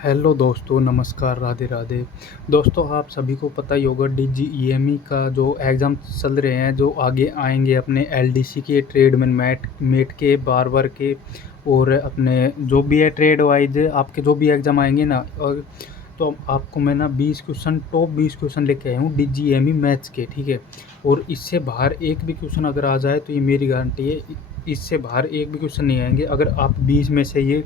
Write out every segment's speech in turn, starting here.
Hello दोस्तों, नमस्कार, राधे राधे। दोस्तों, आप सभी को पता ही होगा DGEME का जो एग्ज़ाम चल रहे हैं, जो आगे आएंगे अपने LDC के, ट्रेडमैन मेट के, बार्बर के और अपने जो भी है ट्रेड वाइज आपके जो भी एग्ज़ाम आएंगे ना। और तो आपको मैं ना 20 क्वेश्चन, टॉप 20 क्वेश्चन लेके आया हूँ DGEME मैथ्स के, ठीक है। और इससे बाहर एक भी क्वेश्चन अगर आ जाए तो ये मेरी गारंटी है, इससे बाहर एक भी क्वेश्चन नहीं आएंगे। अगर आप 20 में से ये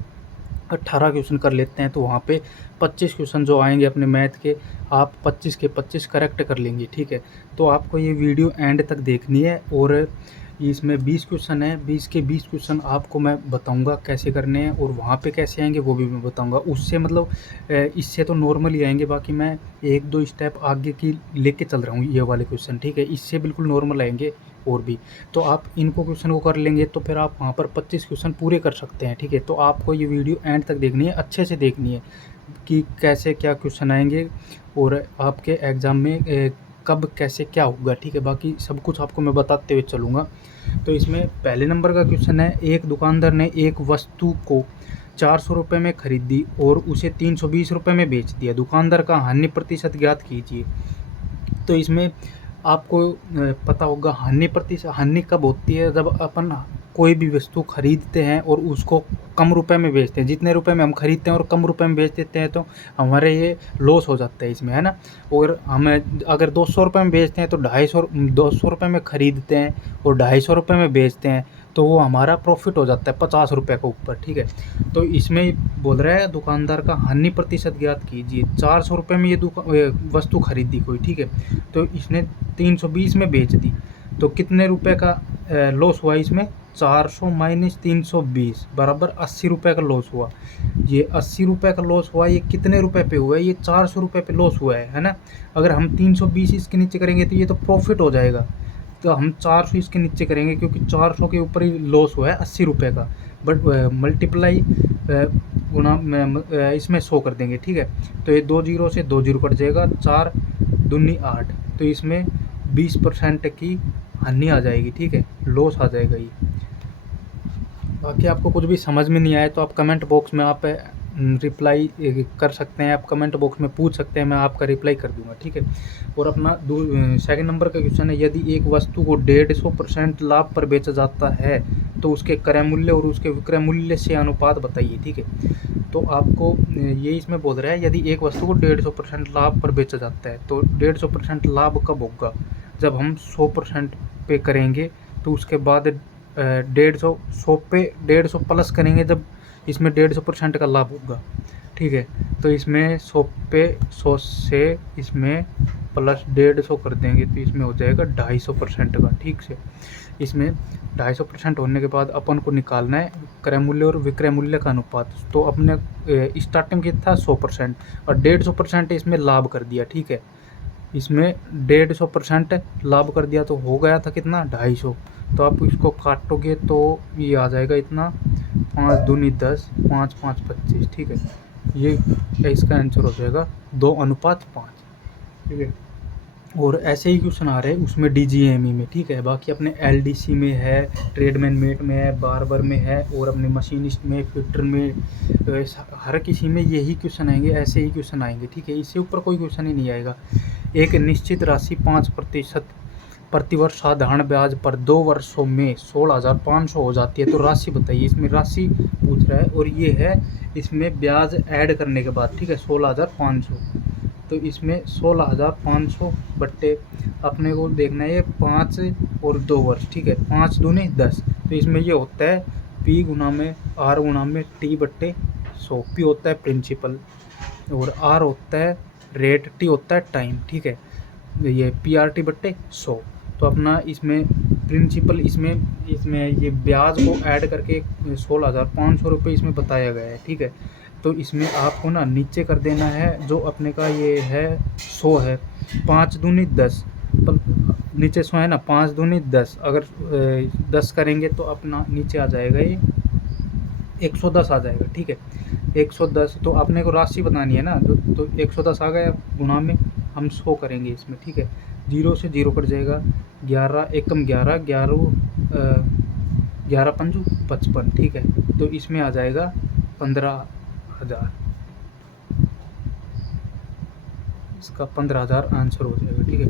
18 क्वेश्चन कर लेते हैं तो वहाँ पे 25 क्वेश्चन जो आएंगे अपने मैथ के, आप 25 के 25 करेक्ट कर लेंगे, ठीक है। तो आपको ये वीडियो एंड तक देखनी है। और इसमें 20 क्वेश्चन है, 20 के 20 क्वेश्चन आपको मैं बताऊंगा कैसे करने हैं और वहाँ पे कैसे आएंगे वो भी मैं बताऊंगा। उससे मतलब इससे तो नॉर्मल ही आएंगे, बाकी मैं एक दो स्टेप आगे की लेके चल रहा हूँ ये वाले क्वेश्चन, ठीक है। इससे बिल्कुल नॉर्मल आएंगे और भी। तो आप इनको क्वेश्चन को कर लेंगे तो फिर आप वहाँ पर 25 क्वेश्चन पूरे कर सकते हैं, ठीक है। तो आपको ये वीडियो एंड तक देखनी है, अच्छे से देखनी है कि कैसे क्या क्वेश्चन आएंगे और आपके एग्ज़ाम में कब कैसे क्या होगा, ठीक है। बाकी सब कुछ आपको मैं बताते हुए चलूँगा। तो इसमें पहले नंबर का क्वेश्चन है, एक दुकानदार ने एक वस्तु को 400 रुपये में खरीदी और उसे 320 रुपये में बेच दिया। दुकानदार का हानि प्रतिशत ज्ञात कीजिए। तो इसमें आपको पता होगा हानि कब होती है, जब अपन कोई भी वस्तु खरीदते हैं और उसको कम रुपए में बेचते हैं। जितने रुपए में हम खरीदते हैं और कम रुपए में बेच देते हैं तो हमारे ये लॉस हो जाता है इसमें, है ना। और हमें अगर 200 रुपये में बेचते हैं तो 250 रुपये में खरीदते हैं और 250 रुपये में बेचते हैं तो वो हमारा प्रॉफिट हो जाता है 50 रुपये के ऊपर, ठीक है। तो इसमें बोल रहा है दुकानदार का हानि प्रतिशत ज्ञात कीजिए। 400 रुपये में ये वस्तु खरीदी कोई, ठीक है। तो इसने 320 में बेच दी तो कितने रुपए का लॉस हुआ इसमें? 400 माइनस 320 बराबर 80 रुपये का लॉस हुआ। ये 80 रुपये का लॉस हुआ, ये कितने रुपए पे हुआ है? ये 400 रुपये पे लॉस हुआ है ना। अगर हम 320 इसके नीचे करेंगे तो ये तो प्रॉफिट हो जाएगा। तो हम 400 इसके नीचे करेंगे क्योंकि 400 के ऊपर ही लॉस हुआ है 80 रुपये का। बट मल्टीप्लाई गुना इसमें 100 कर देंगे, ठीक है। तो ये 2 जीरो से 2 जीरो कट जाएगा, 4 दूनी 8। तो इसमें 20% की हानि आ जाएगी, ठीक है, लॉस आ जाएगा ये। बाकी आपको कुछ भी समझ में नहीं आए तो आप कमेंट बॉक्स में आप रिप्लाई कर सकते हैं, आप कमेंट बॉक्स में पूछ सकते हैं, मैं आपका रिप्लाई कर दूंगा, ठीक है। और अपना सेकंड नंबर का क्वेश्चन है, यदि एक वस्तु को 150% लाभ पर बेचा जाता है तो उसके क्रय मूल्य और उसके विक्रय मूल्य से अनुपात बताइए, ठीक है। तो आपको ये इसमें बोल रहा है, यदि एक वस्तु को 150% लाभ पर बेचा जाता है तो 150% लाभ कब होगा? जब हम 100% पे करेंगे तो उसके बाद 150 पे 150 प्लस करेंगे, जब इसमें 150% का लाभ होगा, ठीक है। तो इसमें 100 पे 100 से इसमें प्लस 150 कर देंगे तो इसमें हो जाएगा 250% का, ठीक से। इसमें 250% होने के बाद अपन को निकालना है क्रय मूल्य और विक्रय मूल्य का अनुपात। तो अपने स्टार्टिंग किया था 100% और 150% इसमें लाभ कर दिया, ठीक है। इसमें 150% लाभ कर दिया तो हो गया था कितना? 250। तो आप इसको काटोगे तो ये आ जाएगा इतना, 5 दूनी 10, 5 5 25, ठीक है। ये इसका आंसर हो जाएगा 2:5, ठीक है। और ऐसे ही क्वेश्चन आ रहे हैं उसमें DGME में, ठीक है। बाकी अपने LDC में है, ट्रेडमैन मेट में है, बार्बर में है और अपने मशीनिस्ट में, फिटर में, हर किसी में यही क्वेश्चन आएंगे, ऐसे ही क्वेश्चन आएंगे, ठीक है। इससे ऊपर कोई क्वेश्चन ही नहीं आएगा। एक निश्चित राशि 5% प्रतिवर्ष साधारण ब्याज पर 2 वर्षों में 16,500 हो जाती है तो राशि बताइए। इसमें राशि पूछ रहा है और ये है इसमें ब्याज ऐड करने के बाद, ठीक है, 16,500। तो इसमें 16,500 बट्टे अपने को देखना है ये 5 और 2 वर्ष, ठीक है, 5 दूनी 10। तो इसमें ये होता है P गुना में R गुना में T बट्टे 100। P होता है प्रिंसिपल और R होता है रेट, T होता है टाइम, ठीक है। ये PRT बट्टे 100। तो अपना इसमें प्रिंसिपल, इसमें ये ब्याज को ऐड करके 16,500 रुपये इसमें बताया गया है, ठीक है। तो इसमें आपको ना नीचे कर देना है, जो अपने का ये है 100 है, 5 दूनी 10, नीचे 100 है ना, 5 दूनी 10, अगर 10 करेंगे तो अपना नीचे आ जाएगा ये 110 आ जाएगा, ठीक है। 110 तो अपने को राशि बतानी है ना, तो 110 आ गया, गुणा में हम 100 करेंगे इसमें, ठीक है। 0 से 0 कट जाएगा, 11 एकम 11, 11 पंजू 55, ठीक है। तो इसमें आ जाएगा 15,000। इसका 15,000 आंसर हो जाएगा। ठीक है।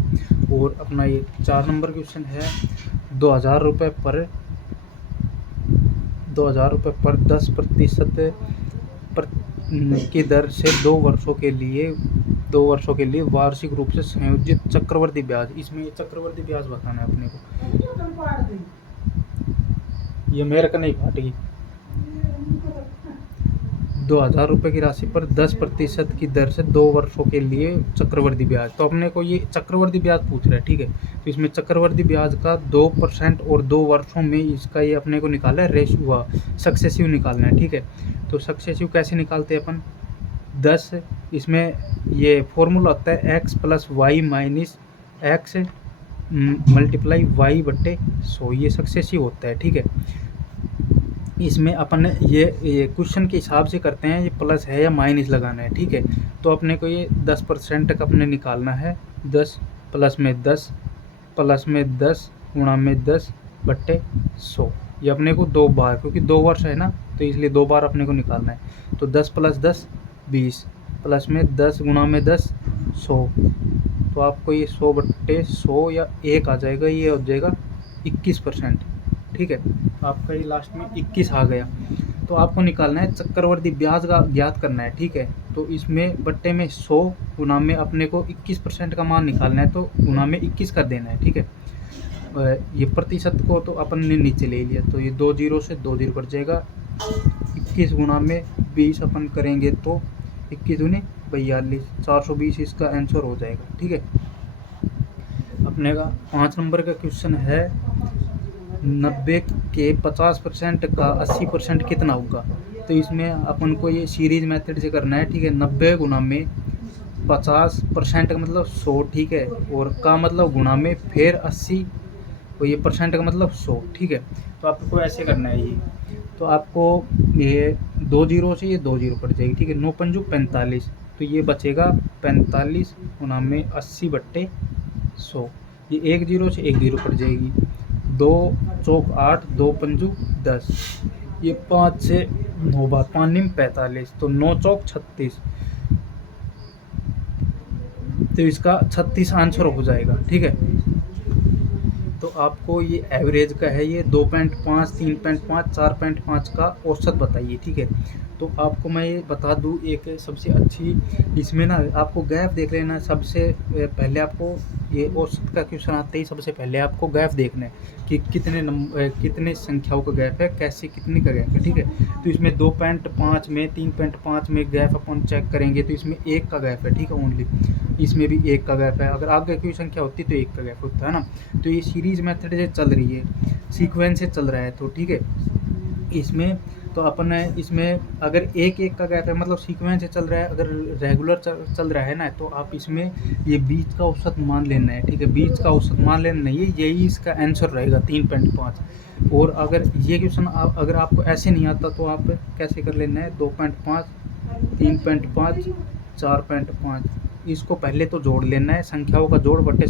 और अपना ये 4 नंबर क्वेश्चन है, 2,000 रुपये पर 10% की दर से 2 वर्षों के लिए वार्षिक रूप से संयोजित चक्रवर्ती ब्याज। इसमें चक्रवर्ती ब्याज बताना है अपने को। ये मेरे का नहीं फाटेगी। 2,000 रुपये की राशि पर 10% की दर से 2 वर्षों के लिए चक्रवर्ती ब्याज। तो अपने को ये चक्रवर्ती ब्याज पूछ रहा है। ठीक है। तो इसमें चक्रवर्ती ब्याज का 2% और 2 वर्षों में इसका ये अपने को निकालना है, रेशियो हुआ सक्सेसिव निकालना है। ठीक है। तो सक्सेसिव कैसे निकालते हैं अपन, 10, इसमें ये फॉर्मूला होता है x + y - x × y/100, ये सक्सेसिव होता है। ठीक है। इसमें अपन ये क्वेश्चन के हिसाब से करते हैं, ये प्लस है या माइनस लगाना है। ठीक है। तो अपने को ये 10% का अपने निकालना है, 10 + 10 × 10/100। ये अपने को 2 बार, क्योंकि 2 वर्ष है ना, तो इसलिए 2 बार अपने को निकालना है। तो 10 + 10 20, + 10 × 10 100। तो आपको ये 100/100 या 1 आ जाएगा, ये हो जाएगा 21%। ठीक है। आपका ये लास्ट में 21 आ गया। तो आपको निकालना है चक्रवर्ती ब्याज का ज्ञात करना है। ठीक है। तो इसमें बट्टे में 100 गुना में अपने को 21% का मान निकालना है, तो गुना में 21 कर देना है। ठीक है। ये प्रतिशत को तो अपन ने नीचे ले लिया, तो ये 2 0 से 2 0 कट जाएगा। 21 गुना में 20 अपन करेंगे तो 21 दूनी 42, 420 इसका आंसर हो जाएगा। ठीक है। अपने का 5 नंबर का क्वेश्चन है, 90 के 50% का 80% कितना होगा। तो इसमें अपन को ये सीरीज मेथड से करना है। ठीक है। 90 गुना में 50% का मतलब 100। ठीक है। और का मतलब गुना में फिर 80, और ये परसेंट का मतलब 100। ठीक है। तो आपको ऐसे करना है ये। तो आपको ये 2 0 से ये 2 0 कट जाएगी। ठीक है। 9 पंजू 45, तो ये बचेगा 45 गुना में 80/100। ये 1 0 से 1 0 कट जाएगी। 2 चौक 8, 2 पंजू 10, ये 5 से 9 बार 5 निम 45, तो 9 चौक 36, तो इसका 36 आंसर हो जाएगा। ठीक है। तो आपको ये एवरेज का है, ये 2.5, 3.5, 4.5 का औसत बताइए। ठीक है। तो आपको मैं ये बता दूँ एक सबसे अच्छी, इसमें ना आपको गैप देख लेना। सबसे पहले आपको ये औसत का क्वेश्चन आते ही सबसे पहले आपको गैप देखना है कि कितने संख्याओं का गैप है, कैसे कितने का गैप है। ठीक है। तो इसमें 2.5 में 3.5 में गैप अपन चेक करेंगे, तो इसमें 1 का गैप है। ठीक है। ओनली इसमें भी 1 का गैप है। अगर आगे की संख्या होती तो 1 का गैप होता है ना। तो ये सीरीज मेथड से चल रही है, सीक्वेंस से चल रहा है। तो ठीक है। इसमें तो अपन इसमें अगर 1 का गैप है, मतलब सीक्वेंस से चल रहा है, अगर रेगुलर चल रहा है ना, तो आप इसमें ये बीच का औसत मान लेना है। ठीक है। बीच का औसत मान लेना नहीं है, यही इसका आंसर रहेगा 3.5। और अगर ये क्वेश्चन अगर आपको ऐसे नहीं आता तो आप कैसे कर लेना है, 2.5, 3.5, 4.5, इसको पहले तो जोड़ लेना है, संख्याओं का जोड़ बटे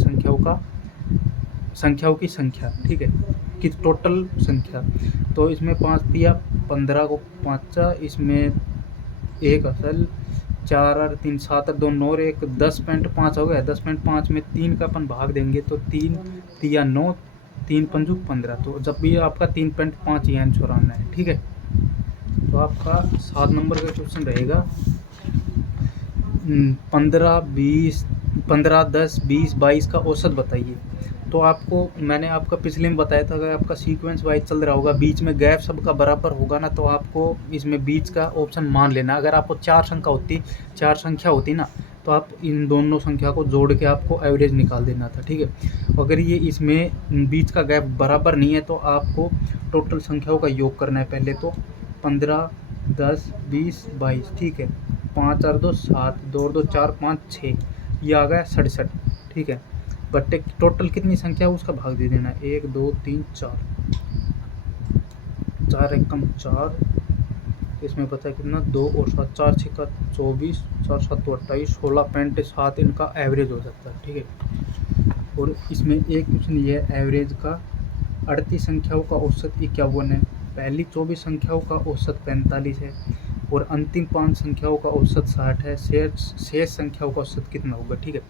संख्याओं की संख्या। ठीक है। कि टोटल संख्या। तो इसमें 5 दिया 15 को 5, इसमें 1 असल 4 और 3 7 और 2 9 और 1 10.5 हो गया। 10.5 में 3 का अपन भाग देंगे, तो 3 दिया 9, 3 पंजू 15। तो जब भी आपका 3.5 ही आंसर आना है। ठीक है। तो आपका 7 नंबर का क्वेश्चन रहेगा, 15 10 20 22 का औसत बताइए। तो आपको मैंने आपका पिछले में बताया था, अगर आपका सीक्वेंस वाइज चल रहा होगा, बीच में गैप सबका बराबर होगा ना, तो आपको इसमें बीच का ऑप्शन मान लेना। अगर आपको 4 संख्या होती ना, तो आप इन दोनों संख्या को जोड़ के आपको एवरेज निकाल देना था। ठीक है। अगर ये इसमें बीच का गैप बराबर नहीं है, तो आपको टोटल संख्याओं का योग करना है पहले। तो 15 10 20 22। ठीक है। 5 और 2 7, 2 और 2 4 5 6, ये आ गया 67। ठीक है। बट्टे टोटल कितनी संख्या है उसका भाग दे देना, 1 2 3 4, 4 एकम 4, इसमें पता है कितना 2 और 7, 4 6 का 24, 4 7 28, 16.7 इनका एवरेज हो सकता है। ठीक है। और इसमें एक क्वेश्चन ये है एवरेज का, 38 संख्याओं का औसत 51 है, पहली 24 संख्याओं का औसत 45 है, और अंतिम 5 संख्याओं का औसत 60 है। शेष संख्याओं का औसत कितना होगा, ठीक है।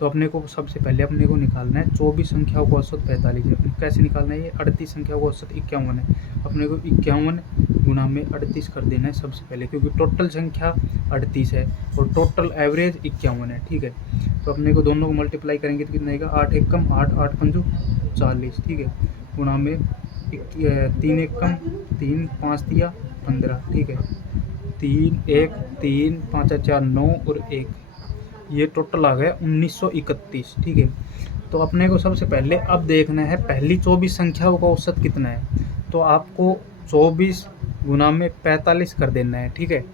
तो अपने को सबसे पहले अपने को निकालना है 24 संख्याओं का औसत 45 है। कैसे निकालना है, ये 38 संख्याओं का औसत 51 है। अपने को 51 गुना में 38 कर देना है सबसे पहले, क्योंकि टोटल संख्या 38 है और टोटल एवरेज 51 है, ठीक है। तो अपने को दोनों को मल्टीप्लाई करेंगे तो कितना आएगा, 8 एकम 8, 8 पंजू 40, ठीक है, गुना में 3 एकम 3, 5 दिया 15, ठीक है, 3 1 3 5 4 9 और 1, ये टोटल आ गया 1931, ठीक है। तो अपने को सबसे पहले अब देखना है पहली 24 संख्याओं का औसत कितना है। तो आपको 24 गुना में 45 कर देना है, ठीक है।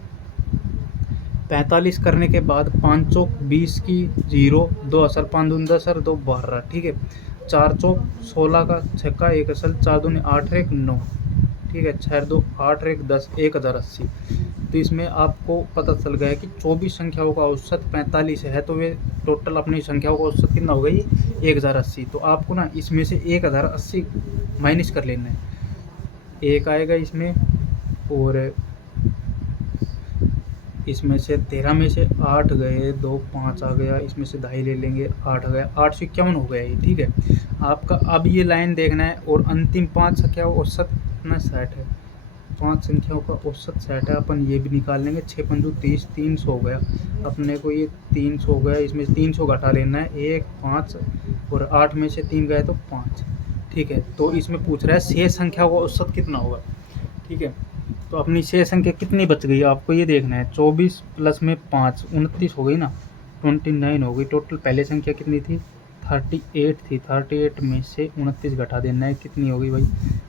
45 करने के बाद 5 चौक 20 की 0, 2 असल 5 दूनी 10 और 2 12, ठीक है। 4 चौक 16 का छक्का 1 असल 4 दूनी 8 1 9, ठीक है। 6 2 8 1 10, 1080। तो इसमें आपको पता चल गया कि 24 संख्याओं का औसत 45 है, तो वे टोटल अपनी संख्याओं का औसत कितना होगा, ये 1080। तो आपको ना इसमें से 1080 माइनस कर लेना है, 1 आएगा इसमें, और इसमें से 13 में से 8 गए, 2 5 आ गया, इसमें से 2.5 ले लेंगे, 8 आ गया, 8 से 51 हो गया ये, ठीक है आपका। अब ये लाइन देखना है और अंतिम 5 संख्याओं औसत कितना 60 है, 5 संख्याओं का औसत 60 है। अपन ये भी निकाल लेंगे, 6 पंजू 30, 300 हो गया अपने को, ये 300 हो गया, इसमें से 300 घटा लेना है, 1 5 और 8 में से 3 गए तो 5, ठीक है। तो इसमें पूछ रहा है शेष संख्याओं का औसत कितना होगा, ठीक है। तो अपनी शेष संख्या कितनी बच गई आपको ये देखना है, 24 प्लस में 5 29 हो गई ना, 29 हो गई। टोटल पहले संख्या कितनी थी, 38 थी, 38 में से 29 घटा देना है, कितनी हो गई भाई,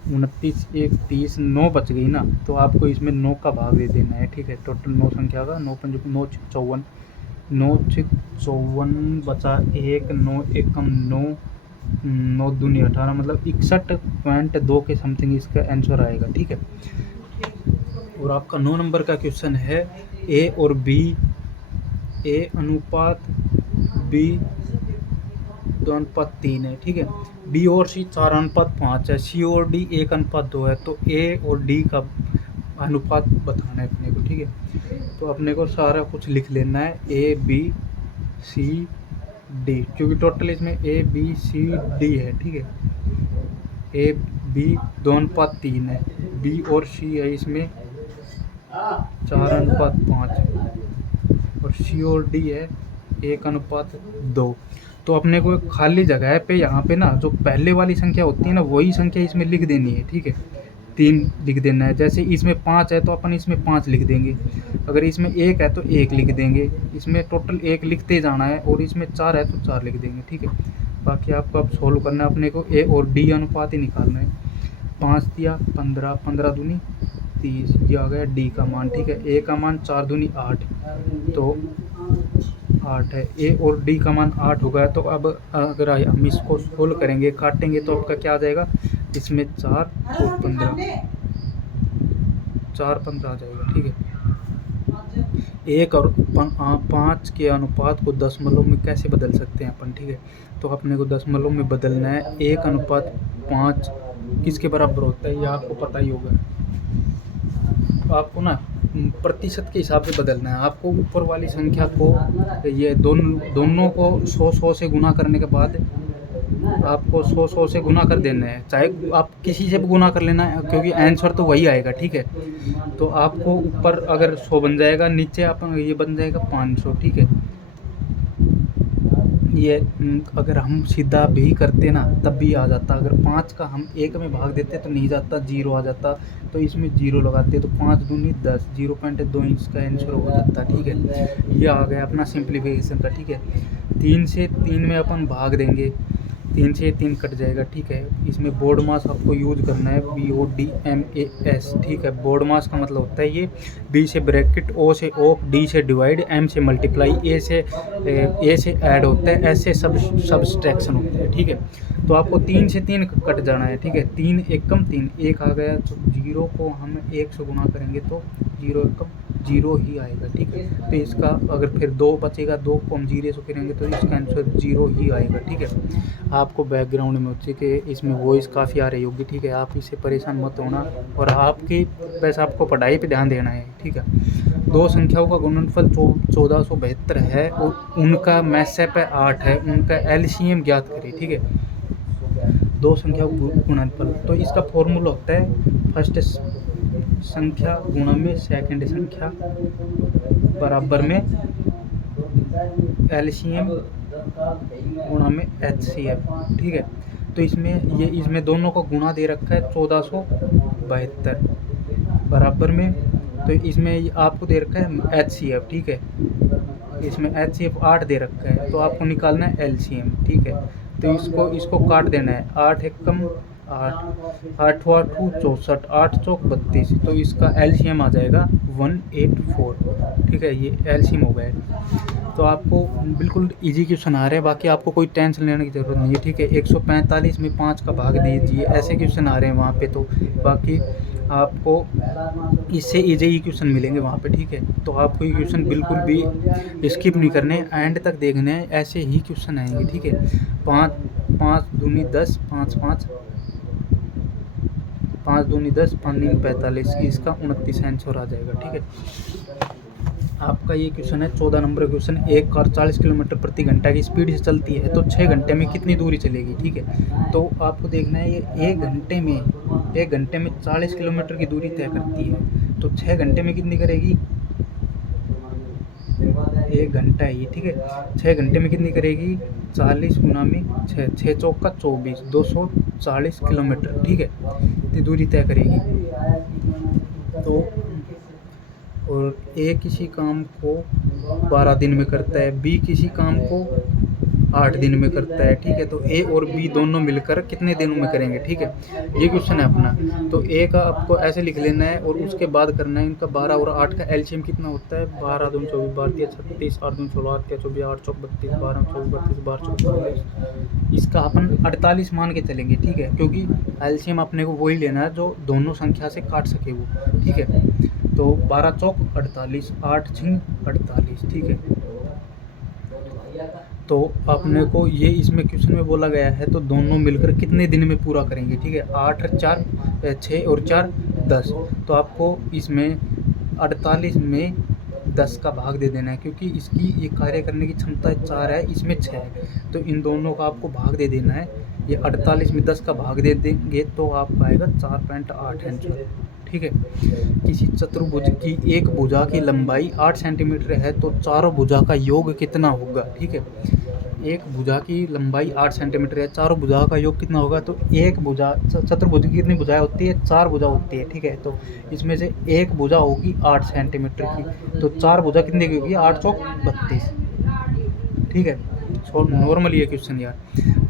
29 1 30, 9 बच गई ना। तो आपको इसमें 9 का भाग दे देना है, ठीक है। टोटल 9 संख्या का 9 5 9 54, 9 6 54 बचा 1, 9 एकम 9, 9 दूनी 18, मतलब 61.2 के समथिंग इसका आंसर आएगा, ठीक है। और आपका 9 नंबर का क्वेश्चन है ए और बी, ए अनुपात बी 2:3 है, ठीक है। बी और सी 4:5 है, सी और डी 1:2 है। तो ए और डी का अनुपात बताना है अपने को, ठीक है। तो अपने को सारा कुछ लिख लेना है, ए बी सी डी, क्योंकि टोटल इसमें ए बी सी डी है, ठीक है। ए बी 2:3 है, बी और सी है इसमें 4:5 और सी और डी है 1:2। तो अपने को एक खाली जगह पे यहाँ पे ना जो पहले वाली संख्या होती है ना, वही संख्या इसमें लिख देनी है, ठीक है। 3 लिख देना है, जैसे इसमें 5 है तो अपन इसमें 5 लिख देंगे, अगर इसमें 1 है तो 1 लिख देंगे, इसमें टोटल 1 लिखते जाना है, और इसमें 4 है तो 4 लिख देंगे, ठीक है। बाकी आपको अब सोल्व करना है, अपने को ए और डी अनुपात ही निकालना है। 5 दिया 15, 15 दूनी 30, ये आ गया डी का मान, ठीक है। ए का मान 4 दूनी 8, तो 8 है। ए और डी का मान 8 हो गया। तो अब अगर हम इसको सोल्व करेंगे, काटेंगे, तो आपका क्या आ जाएगा, इसमें 4 और 15, 4 15 आ जाएगा, ठीक है। 1 और 5 के अनुपात को दशमलव में कैसे बदल सकते हैं अपन, ठीक है। तो अपने को दशमलव में बदलना है, 1:5 किसके बराबर होता है ये आपको पता ही होगा। आपको ना प्रतिशत के हिसाब से बदलना है, आपको ऊपर वाली संख्या को ये दोनों को 100 से गुना करने के बाद आपको 100 से गुना कर देना है, चाहे आप किसी से भी गुना कर लेना है, क्योंकि आंसर तो वही आएगा, ठीक है। तो आपको ऊपर अगर 100 बन जाएगा, नीचे आप ये बन जाएगा 500, ठीक है। ये अगर हम सीधा भी करते ना तब भी आ जाता, अगर 5 का हम 1 में भाग देते तो नहीं जाता, 0 आ जाता, तो इसमें 0 लगाते तो 5 दूनी 10, 0.2 इंच का आंसर हो जाता, ठीक है। ये आ गया अपना सिंप्लीफिकेशन का, ठीक है। 3 से 3 में अपन भाग देंगे, 3 से 3 कट जाएगा, ठीक है। इसमें बोर्ड मास आपको यूज करना है, BODMAS, ठीक है। बोर्ड मास का मतलब होता है ये, B से ब्रैकेट, O से ऑफ, D से डिवाइड, M से मल्टीप्लाई, A से ऐड होता है, S से सब्सट्रैक्शन होता है, ठीक है। तो आपको 3 से 3 कट जाना है, ठीक है। 3 एकम 3, 1 आ गया, तो 0 को हम 1 से गुना करेंगे तो जीरो एकम जीरो ही आएगा, ठीक है। तो इसका अगर फिर 2 बचेगा, 2 को हम जीरो से करेंगे तो इसका आंसर जीरो ही आएगा, ठीक है। आपको बैकग्राउंड में होती कि इसमें वॉइस काफ़ी आ रही होगी, ठीक है। आप इससे परेशान मत होना और आपकी बस आपको पढ़ाई पे ध्यान देना है, ठीक है। दो संख्याओं का गुणनफल 1472 है और उनका मैसेप 8 है, उनका एलसीएम ज्ञात करें, ठीक है। दो संख्याओं का गुणनफल, तो इसका फॉर्मूला होता है फर्स्ट संख्या गुणा में सेकंड संख्या बराबर में एलसीएम गुणा में एचसीएफ, ठीक है। तो इसमें दोनों का गुणा दे रखा है 1472 बराबर में, तो इसमें आपको दे रखा है एचसीएफ, ठीक है। इसमें एचसीएफ 8 दे रखा है, तो आपको निकालना है एलसीएम, ठीक है। तो इसको काट देना है, 8 एकम 8, 8 8 64, 8 चौक 32, तो इसका एलसीएम आ जाएगा 184, ठीक है। ये एलसीएम हो गया। तो आपको बिल्कुल इजी क्वेश्चन आ रहे हैं, बाकी आपको कोई टेंशन लेने की ज़रूरत नहीं है, ठीक है। 145 में 5 का भाग दीजिए, ऐसे क्वेश्चन आ रहे हैं वहाँ पे, तो बाकी आपको इससे इजी क्वेश्चन मिलेंगे वहाँ पे, ठीक है। तो आपको ये क्वेश्चन बिल्कुल भी स्किप नहीं करने, एंड तक देखने हैं, ऐसे ही क्वेश्चन आएंगे, ठीक है। 5 5 दूनी 10, 5 5 5 दूनी 10, 5 3 45, इसका 29 आंसर आ जाएगा, ठीक है। आपका ये क्वेश्चन है 14 नंबर क्वेश्चन। एक कार 40 किलोमीटर प्रति घंटा की स्पीड से चलती है तो 6 घंटे में कितनी दूरी चलेगी, ठीक है। तो आपको देखना है ये एक घंटे में 40 किलोमीटर की दूरी तय करती है, तो 6 घंटे में कितनी करेगी, 1 घंटा है ये, ठीक है। 6 घंटे में कितनी करेगी, 40 गुना में 6, 6 चौक का 24, 240 किलोमीटर, ठीक है। इतनी दूरी तय करेगी। तो और ए किसी काम को 12 दिन में करता है, बी किसी काम को 8 दिन में करता है, ठीक है। तो ए और बी दोनों मिलकर कितने दिनों में करेंगे, ठीक है। ये क्वेश्चन है अपना। तो ए का आपको ऐसे लिख लेना है और उसके बाद करना है इनका 12 और 8 का एलसीएम कितना होता है, 12 दूनी 24, 12 36, 8 दूनी 16, 8 24, 8 चौक 32, 12 24 32, 12 चौक 44, इसका अपन 48 मान के चलेंगे, ठीक है। क्योंकि एलसीएम अपने को वही लेना है जो दोनों संख्या से काट सके वो, ठीक है। तो 12 चौक 48, 8 छिंग 48, ठीक है। तो अपने को ये इसमें क्वेश्चन में बोला गया है, तो दोनों मिलकर कितने दिन में पूरा करेंगे, ठीक है। 8 4 6 और 4 10, तो आपको इसमें 48 में 10 का भाग दे देना है, क्योंकि इसकी ये कार्य करने की क्षमता 4 है, इसमें 6 है, तो इन दोनों का आपको भाग दे देना है। ये 48 में 10 का भाग दे देंगे तो आपका आएगा 4.8 आंसर, ठीक है। किसी चतुर्भुज की एक भुजा की लंबाई 8 सेंटीमीटर है तो चारों भुजा का योग कितना होगा, ठीक है। एक भुजा की लंबाई 8 सेंटीमीटर है, चारों भुजा का योग कितना होगा, तो एक भुजा, चतुर्भुज की कितनी भुजाएं होती है, 4 भुजा होती है, ठीक है। तो इसमें से एक भुजा होगी 8 सेंटीमीटर की, तो 4 भुजा कितने की होगी, 8 चौक 32, ठीक है। नॉर्मल ये क्वेश्चन यार,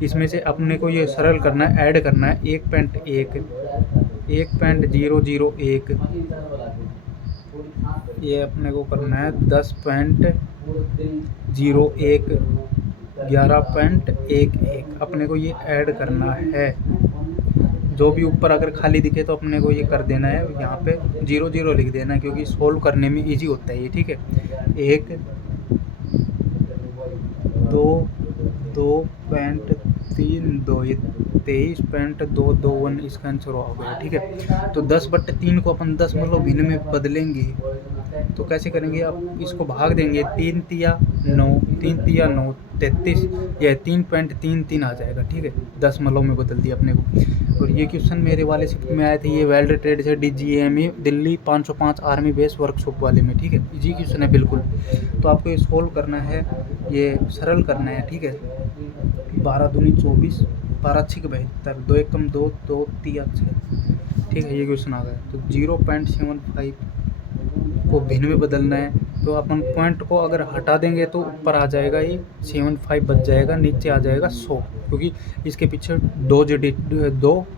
इसमें से अपने को ये सरल करना है, ऐड करना है 1.1, 1.001, ये अपने को करना है 10.01, 11.11 अपने को ये ऐड करना है। जो भी ऊपर अगर खाली दिखे तो अपने को ये कर देना है, यहाँ पे 0 0 लिख देना है, क्योंकि सोल्व करने में इजी होता है ये, ठीक है। 1 2 2.32, ये 23.221 इसका आंसर हो गया, ठीक है। तो 10/3 को अपन 10 मतलब भिन्न में बदलेंगे, तो कैसे करेंगे, अब इसको भाग देंगे, 3 तिया 9, 3 तिया 9, 33, यह 3.33 आ जाएगा, ठीक है। 10 मतलब में बदल दिया अपने को। और ये क्वेश्चन मेरे वाले शिफ्ट में आए थे, ये वेल्ड ट्रेड से DGME Delhi 505 army base workshop वाले में, ठीक है। इजी क्वेश्चन है बिल्कुल। तो आपको ये सोल्व करना है, ये सरल करना है, ठीक है। 12 दूनी 24, 12 6 72, 2 एकम 2, 2 तिया 6, ठीक है। ये क्वेश्चन आ गया। तो 0.75 को भिन्न में बदलना है, तो अपन पॉइंट को अगर हटा देंगे तो ऊपर आ जाएगा ये 75 बच जाएगा, नीचे आ जाएगा 100, क्योंकि इसके पीछे 2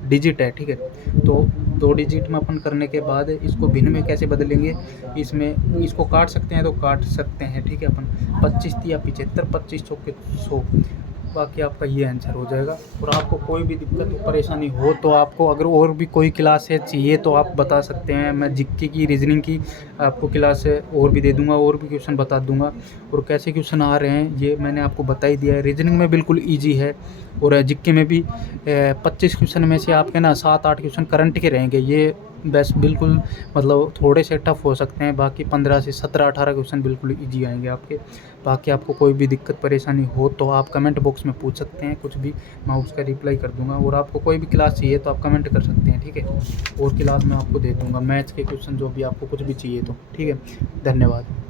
डिजिट है, ठीक है। तो 2 डिजिट में अपन करने के बाद इसको भिन्न में कैसे बदलेंगे, इसमें इसको काट सकते हैं तो काट सकते हैं, ठीक है। अपन 25 तिया 75, 25 चौके 100, बाकी आपका ये आंसर हो जाएगा। और आपको कोई भी दिक्कत परेशानी हो तो आपको अगर और भी कोई क्लासेस चाहिए तो आप बता सकते हैं। मैं जीके की, रीजनिंग की, आपको क्लास और भी दे दूँगा, और भी क्वेश्चन बता दूँगा, और कैसे क्वेश्चन आ रहे हैं ये मैंने आपको बता ही दिया है। रीजनिंग में बिल्कुल ईज़ी है, और जीके में भी 25 क्वेश्चन में से आपके ना 7-8 क्वेश्चन करंट के रहेंगे। ये बस बिल्कुल मतलब थोड़े से टफ हो सकते हैं, बाकी 15 से 17-18 क्वेश्चन बिल्कुल ईज़ी आएँगे आपके। बाकी आपको कोई भी दिक्कत परेशानी हो तो आप कमेंट बॉक्स में पूछ सकते हैं कुछ भी, मैं उसका रिप्लाई कर दूँगा। और आपको कोई भी क्लास चाहिए तो आप कमेंट कर सकते हैं, ठीक है? और क्लास मैं आपको दे दूँगा, मैथ्स के क्वेश्चन जो भी आपको कुछ भी चाहिए तो, ठीक है? धन्यवाद।